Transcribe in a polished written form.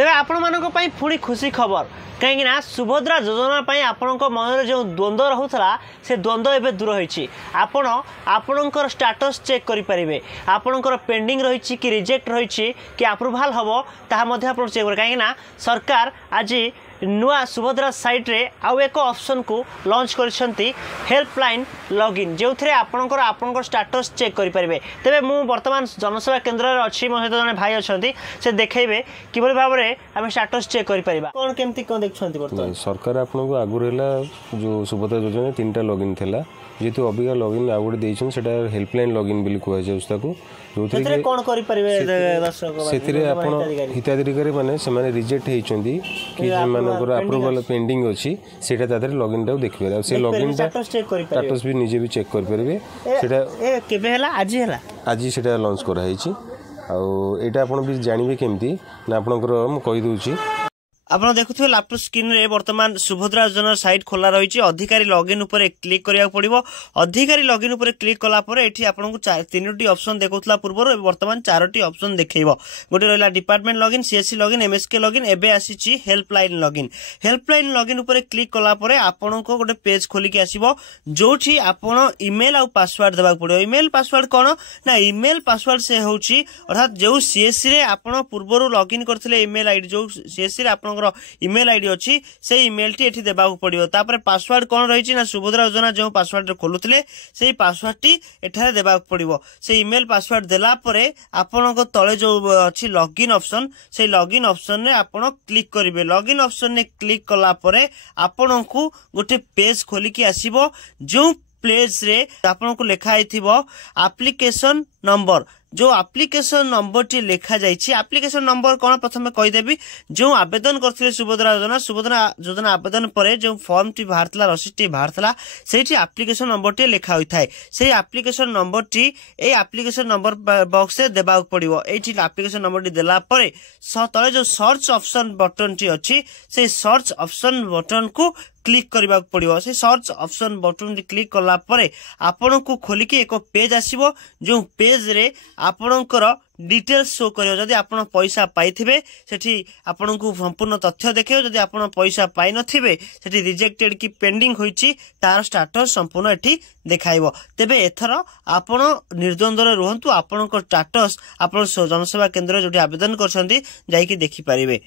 तेरे आपण मानक पई पुणी खुशी खबर कहीं सुभद्रा योजना आपण मन जो द्वंद्व रोला से द्वंद्व एवं दूर होती आपणकर स्टाटस चेक करेंगे आपणकर पेंडिंग रही कि रिजेक्ट रही कि अप्रूवाल हम ताहा चेक कर कहीं सरकार आज नुआ सुभद्रा साइट रे आउ एक ऑप्शन को लॉन्च करछंती हेल्पलाइन लॉगिन जो थे आपणकर स्टाटस चेक करेंगे तेरे मुझे बर्तमान जनसेवा केन्द्र में अच्छी मो सहित जन भाई अच्छा से देखेबे किभली भाव में आम स्टाटस चेक करें कौन केमती कौन देखते सरकार आपको आगुरी जो सुभद्रा योजना 3टा लॉगिन थिला जेतु अबिका लॉगिन आउ गोटे देइछन सेटा हेल्पलाइन लॉगिन बिल कहै छै उसताको जोथरे कोन करि परिबे दर्शक सेतिरे आपण हिताधिकारी माने से रिजेक्ट हेइछंदी कि जे मानकर अप्रूवल पेंडिंग अछि सेटा तादरे लॉगिन टा देखबे आ से लॉगिन स्टेटस चेक करि परिबे स्टेटस भी निजे भी चेक कर परिबे सेटा ए केबे हला आज सेटा लॉन्च करा हेछि आ एटा आपण भी जानिबे केमती ना आपनकर हम कहि दोछि आपन देखुथिबे लैपटॉप स्क्रीन रे वर्तमान सुभद्रा योजना साइट खोला रही अधिकारी लॉगिन ऊपर क्लिक करिया पड़िबो अधिकारी लॉगिन ऊपर क्लिक कला परे एठी आपन को 3टी ऑप्शन देखौतला पूर्व वर्तमान 4टी ऑप्शन देखैबो गोटे रहला department login CSC login MSK login एबे आसीची हेल्पलाइन लॉगिन ऊपर क्लिक कला परे आपन को गोटे पेज खोली के आसीबो जोठी आपन ईमेल आ पासवर्ड देबा पड़िबो ईमेल पासवर्ड कोन ना ईमेल पासवर्ड से होची अर्थात जो सीएससी रे आपन पूर्वरु लॉगिन करथिले ईमेल आईडी जो सीएससी रे आपन ईमेल आईडी अच्छी से ईमेल टी एठी देबाक पड़िबो तापर पासवर्ड कोन रही ना सुभद्रा योजना जो पासवर्ड खोलुतले से पासवर्ड टी एठारे देबाक पड़िबो से ईमेल पासवर्ड देला परे आपन को तळे जो अच्छी लॉगिन ऑप्शन से लॉगिन ऑप्शन ने आपन क्लिक करिवे लॉगिन ऑप्शन ने क्लिक कला परे आपन को गोटे पेज खोली के आसीबो जो पेज रे आपन को लिखा आइथिबो एप्लीकेशन नंबर जो एप्लीकेशन नंबर टी लिखा जाइछि एप्लीकेशन नंबर कोन प्रथमे कहि देबी जो आवेदन करथिले सुभद्रा योजना आवेदन परे जो फॉर्म टी भारतला रसीद टी भारतला सेठी एप्लीकेशन नंबर टी लिखा होई थाए से application number T A application number box से देबाक पड़िबो एठी एप्लीकेशन नंबर टी देला परे तळे जो सर्च ऑप्शन बटन टी अछि से सर्च ऑप्शन बटन को क्लिक करबा पड़िबो से सर्च ऑप्शन बटन क्लिक करला परे आपन को खोली के एक पेज आसीबो जो पेज रे आपनकर डिटेल्स शो करियो जदि आपण पैसा पाइथिबे सेठी आपण को संपूर्ण तथ्य देखियो जदि आपण पैसा पाइ नथिबे सेठी रिजेक्टेड की पेंडिंग होईची तार स्टेटस संपूर्ण एठी देखाइबो तेबे एथर आपण निर्द्वंद्व रे रहंतु आपणकर स्टेटस आपण जनसेवा केन्द्र जोटी आवेदन करछंती जाई कि देखि परिबे।